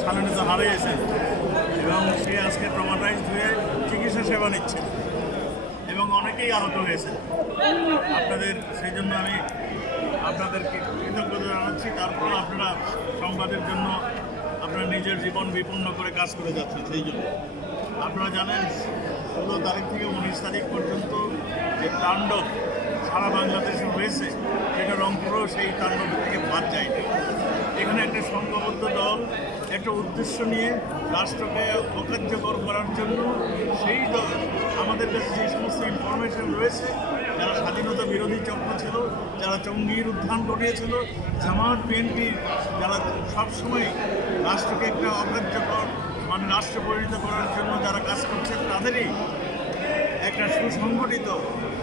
স্বাধীনতা হারিয়েছেন এবং সে আজকে ট্রমাটাইজ হয়ে চিকিৎসা সেবা নিচ্ছে। এবং অনেকেই আহত হয়েছে। আপনাদের, সেই জন্য আমি আপনাদেরকে কৃতজ্ঞতা জানাচ্ছি। তারপর আপনারা সংবাদের জন্য আপনারা নিজের জীবন বিপন্ন করে কাজ করে যাচ্ছেন, সেই জন্য। আপনারা জানেন, ষোলো তারিখ থেকে উনিশ তারিখ পর্যন্ত যে তাণ্ডব সারা বাংলাদেশে হয়েছে, সেটা রংপুরও সেই তাণ্ডব থেকে বাদ যায়নি। এখানে একটা সংঘবদ্ধ দল একটা উদ্দেশ্য নিয়ে রাষ্ট্রকে অকার্যকর করার জন্য সেই দল, আমাদের কাছে যে সমস্ত ইনফরমেশন রয়েছে, যারা স্বাধীনতা বিরোধী চক্র ছিল, যারা জঙ্গির উত্থান ঘটিয়েছিল, জামাত বিএনপি যারা সবসময় রাষ্ট্রকে একটা অকার্যকর মানে রাষ্ট্র পরিণত করার জন্য যারা কাজ করছে, তাদেরই একটা সুসংগঠিত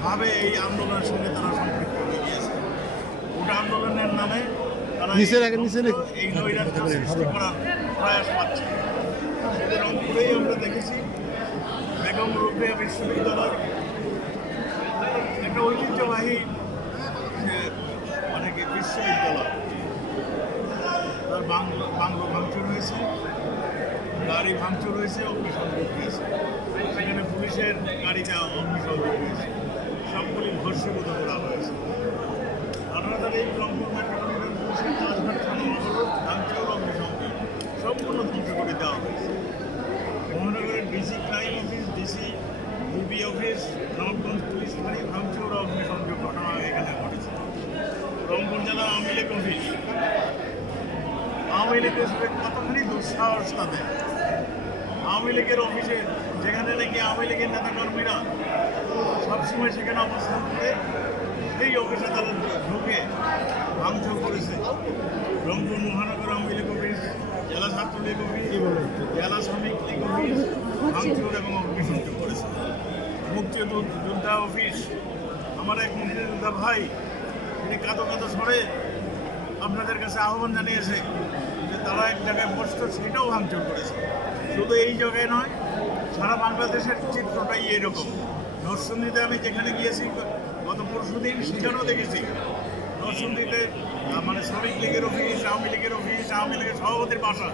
ভাবে এই আন্দোলনের সঙ্গে তারা সম্পৃক্ত হয়ে গিয়েছে। ওটা আন্দোলনের নামে নিচে এই নিচে শুধু রংপুরেই আমরা দেখেছি। বেগম রোকেয়া বিশ্ববিদ্যালয়। একটা ঐতিহ্যবাহী মানে কি বিশ্ববিদ্যালয়। তার বাংলো বাংলো ভাঙচুর হয়েছে। গাড়ি ভাঙচুর হয়েছে, অগ্নিসংযোগ হয়েছে। সেখানে পুলিশের গাড়িতে অগ্নিসংযোগ হয়েছে। সবগুলি ভস্মীভূত করা হয়েছে। আপনারা তার এই রংপুর মেট্রোপলিটন পুলিশের রাজঘাট থানা অবরোধ ভাঙচুর অগ্নিসংযোগ সম্পূর্ণ ধ্বংস করে দেওয়া হয়েছে মহানগরের DC crime office, DC DB office Nabiganj police ফাঁড়ি ভাঙচুর অগ্নিসংযোগ ঘটনা এখানে ঘটেছে। রংপুর জেলা আওয়ামী লীগ অফিস। আওয়ামী লীগের কতখানি দুঃসাহস তাদের? আওয়ামী লীগের অফিসে যেখানে নাকি আওয়ামী লীগের নেতাকর্মীরা সবসময় সেখানে অবস্থান করে, সেই অফিসে তারা ঢুকে ভাঙচুর করেছে। রংপুর মহানগর আওয়ামী লীগ অফিস জেলা ছাত্রলীগ অফিস, জেলা শ্রমিক লীগ অফিস, ভাঙচুর এবং অগ্নিসংযোগ করেছে। মুক্তিযোদ্ধা অফিস, আমার এক মুক্তিযোদ্ধা ভাই, তিনি কাতো কাতো সরে আপনাদের কাছে আহ্বান জানিয়েছে যে তারা এক জায়গায় বসত সেটাও ভাঙচুর করেছে। শুধু এই জায়গায় নয়, সারা বাংলাদেশের চিত্রটাই এরকম। নরসিংদীতে আমি যেখানে গিয়েছি, গত পরশু দিন সেখানেও দেখেছি। নরসিংদীতে মানে শ্রমিক লীগের অফিস, আওয়ামী লীগের অফিস, আওয়ামী লীগের সভাপতির বাসা।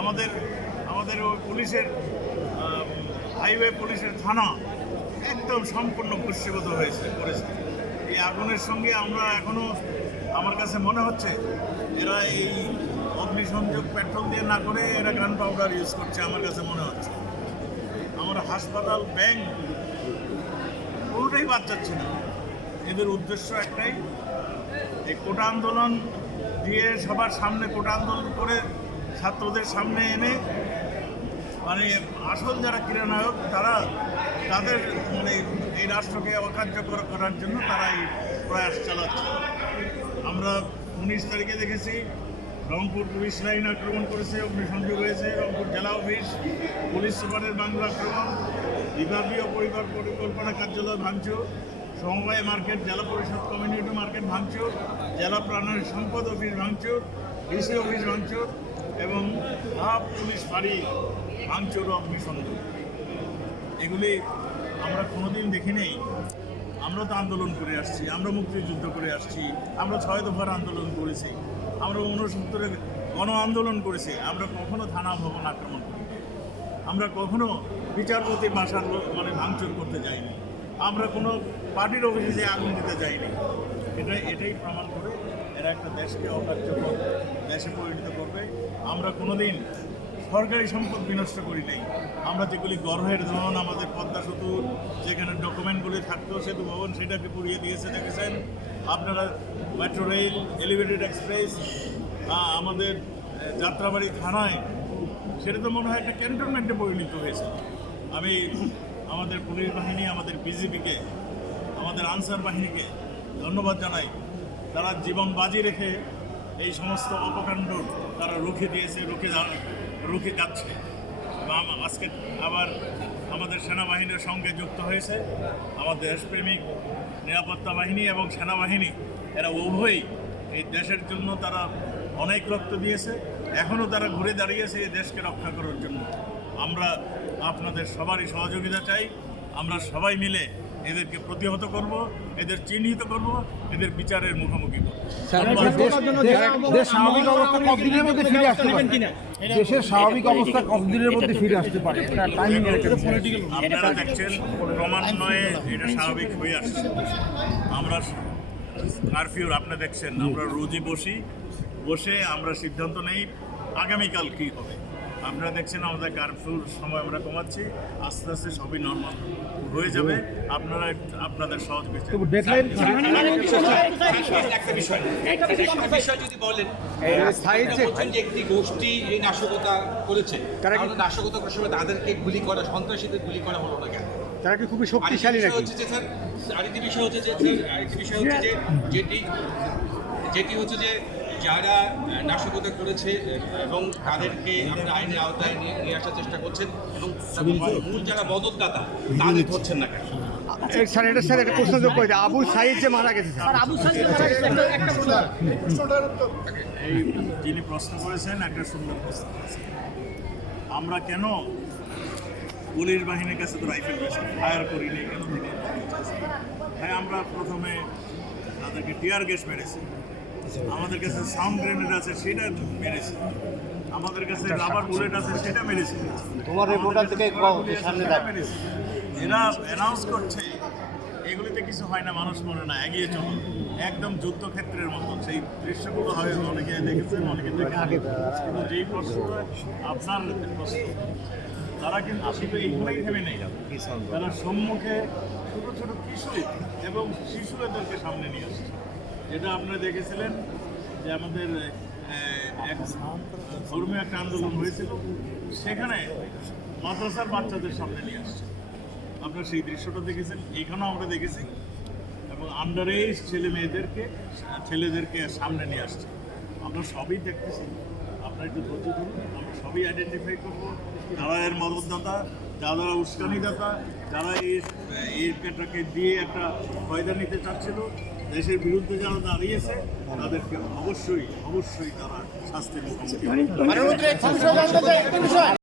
আমাদের আমাদের ওই পুলিশের হাইওয়ে পুলিশের থানা একদম সম্পূর্ণ পুষ্টিগত হয়েছে পরিস্থিতি এই আগুনের সঙ্গে আমরা এখনও আমার কাছে মনে হচ্ছে, এরা এই অগ্নিসংযোগ পেট্রোল দিয়ে না করে এরা গান পাউডার ইউজ করছে, আমার কাছে মনে হচ্ছে। আমার হাসপাতাল ব্যাংক কোনোটাই বাদ যাচ্ছে না। এদের উদ্দেশ্য একটাই এই কোটা আন্দোলন দিয়ে সবার সামনে কোটা আন্দোলন করে ছাত্রদের সামনে এনে মানে আসল যারা ক্রীড়ানায়ক, তারা তাদের মানে এই রাষ্ট্রকে অকার্যকর করার জন্য তারা এই প্রয়াস চালাচ্ছে। আমরা উনিশ তারিখে দেখেছি, রংপুর পুলিশ লাইন আক্রমণ করেছে, অগ্নিসংযোগ হয়েছে, রংপুর জেলা অফিস, পুলিশ সুপারের বাংলা আক্রমণ, বিভাগীয় পরিবার পরিকল্পনা কার্যালয় ভাঙচুর সমবায় মার্কেট, জেলা পরিষদ, কমিউনিটি মার্কেট ভাঙচুর, জেলা প্রাণের সম্পদ অফিস ভাঙচুর, ডিসি অফিস ভাঙচুর এবং হাফ পুলিশ ফাঁড়ি ভাঙচুর ও অগ্নিসংযোগ। এগুলি আমরা কোনোদিন দেখি নেই। আমরা তো আন্দোলন করে আসছি, আমরা মুক্তিযুদ্ধ করে আসছি, আমরা ছয় দফার আন্দোলন করেছি, আমরা ঊনসত্তরের গণ আন্দোলন করেছি, আমরা কখনো থানা ভবন আক্রমণ করি আমরা কখনো বিচারপতি বাসার মানে ভাঙচুর করতে যাইনি। আমরা কোনো পার্টির অফিসে আগুন দিতে যাইনি। এটা এটাই প্রমাণ করে এরা একটা দেশকে অকার্যকর দেশে পরিণত করবে। আমরা কোনোদিন সরকারি সম্পদ বিনষ্ট করি নাই। আমরা যেগুলি গর্ভের ধন, আমাদের পদ্মা সেতু, যেখানে ডকুমেন্টগুলি থাকতো, সেতু ভবন, সেটাকে পুড়িয়ে দিয়েছে, দেখেছেন? আপনারা মেট্রো রেল এলিভেটেড এক্সপ্রেস আমাদের যাত্রাবাড়ি থানায়, সেটা তো মনে হয় একটা ক্যান্টনমেন্টে পরিণত হয়েছে। আমি আমাদের পুলিশ বাহিনী, আমাদের বিজেপিকে আমাদের আনসার বাহিনীকে ধন্যবাদ জানাই। তারা জীবন বাজি রেখে এই সমস্ত অপকাণ্ড তারা রুখে দিয়েছে, রুখে রুখে যাচ্ছে। আজকে আবার আমাদের সেনাবাহিনীর সঙ্গে যুক্ত হয়েছে আমার দেশপ্রেমিক নিরাপত্তা বাহিনী এবং সেনাবাহিনী। এরা উভয়ই এই দেশের জন্য তারা অনেক রক্ত দিয়েছে। এখনও তারা ঘুরে দাঁড়িয়েছে এই দেশকে রক্ষা করার জন্য। আমরা আপনাদের সবারই সহযোগিতা চাই। আমরা সবাই মিলে এদেরকে প্রতিহত করব এদের চিহ্নিত করব এদের বিচারের মুখোমুখি করব। স্বাভাবিক অবস্থা কতদিনের মধ্যে ফিরে আসতে পারে? দেশের স্বাভাবিক অবস্থা কতদিনের মধ্যে ফিরে আসতে পারে? আপনারা দেখছেন ক্রমান্বয়ে এটা স্বাভাবিক হয়ে আসছে। আমরা কারফিউর আপনি দেখছেন আমরা রোজই বসি। বসে আমরা সিদ্ধান্ত নেই আগামীকাল কী হবে। আপনারা দেখছেন আমাদের কারফিউর সময় আমরা কমাচ্ছি আস্তে আস্তে সবই নর্মাল হয়ে যাবে। আপনারা আপনাদের সহযোগিতা ডেডলাইন একটা বিষয়। একটা বিষয়। যদি বলেন যে একটি গোষ্ঠী এই নাশকতা করেছে নাশকতা করার সময় তাদেরকে গুলি করা সন্ত্রাসীদের গুলি করা হলো না কেন? তারা কি খুবই আরেকটি বিষয় হচ্ছে যে স্যার আরেকটি বিষয় হচ্ছে যে স্যার, আরেকটি বিষয় হচ্ছে যে যেটি যেটি হচ্ছে যে যারা নাশকতা করেছে এবং তাদেরকে আপনার আইনের আওতায় নিয়ে নিয়ে আসার চেষ্টা করছেন এবং মূল যারা মদতদাতা তাদের ধরছেন না কেন? স্যার এটার সাথে একটা প্রশ্ন যোগ করে। আবু সাইদ যে মারা গেছে স্যার। এই যিনি প্রশ্ন করেছেন একটা সুন্দর প্রশ্ন আমরা কেন পুলিশ বাহিনীর কাছে তো রাইফেল ফায়ার করিনি? কেন হ্যাঁ আমরা প্রথমে তাদেরকে টিয়ার গ্যাস মেরেছি। আমাদের কাছে সাউন্ড গ্রেনেড আছে সেটা মেরেছে। আমাদের কাছে রাবার বুলেট আছে সেটা মেরেছে। তোমার রিপোর্টার থেকে সামনে মেরেছি। এরা অ্যানাউন্স করছে এগুলিতে কিছু হয় না মানুষ মনে না এগিয়ে চলো। একদম যুদ্ধক্ষেত্রের মতো সেই দৃশ্যগুলো হয় অনেকে দেখেছেন অনেকে দেখেন কিন্তু যেই প্রশ্নটা আপনার প্রশ্ন তারা কিন্তু আসলে এইখানেই থেমে নেই। তারা সম্মুখে ছোট ছোট কিশোর এবং শিশু এদেরকে সামনে নিয়ে আসছে। যেটা আপনারা দেখেছিলেন যে আমাদের এক ধর্মীয় একটা আন্দোলন হয়েছিল, সেখানে মাদ্রাসার বাচ্চাদের সামনে নিয়ে আসছে। আপনারা সেই দৃশ্যটা দেখেছেন, এখানেও আমরা দেখেছি। এবং আন্ডার এজ ছেলে মেয়েদেরকে, ছেলেদেরকে সামনে নিয়ে আসছে। আমরা সবই দেখতেছি, আপনারা একটু ধৈর্য ধরুন, আমরা সবই আইডেন্টিফাই করব। যারা এর মদতদাতা, যারা উস্কানিদাতা, যারা এই এই কেটাকে দিয়ে একটা ফয়দা নিতে চাচ্ছিল দেশের বিরুদ্ধে যারা দাঁড়িয়েছে তাদেরকে অবশ্যই অবশ্যই তারা শাস্তির মুখোমুখি।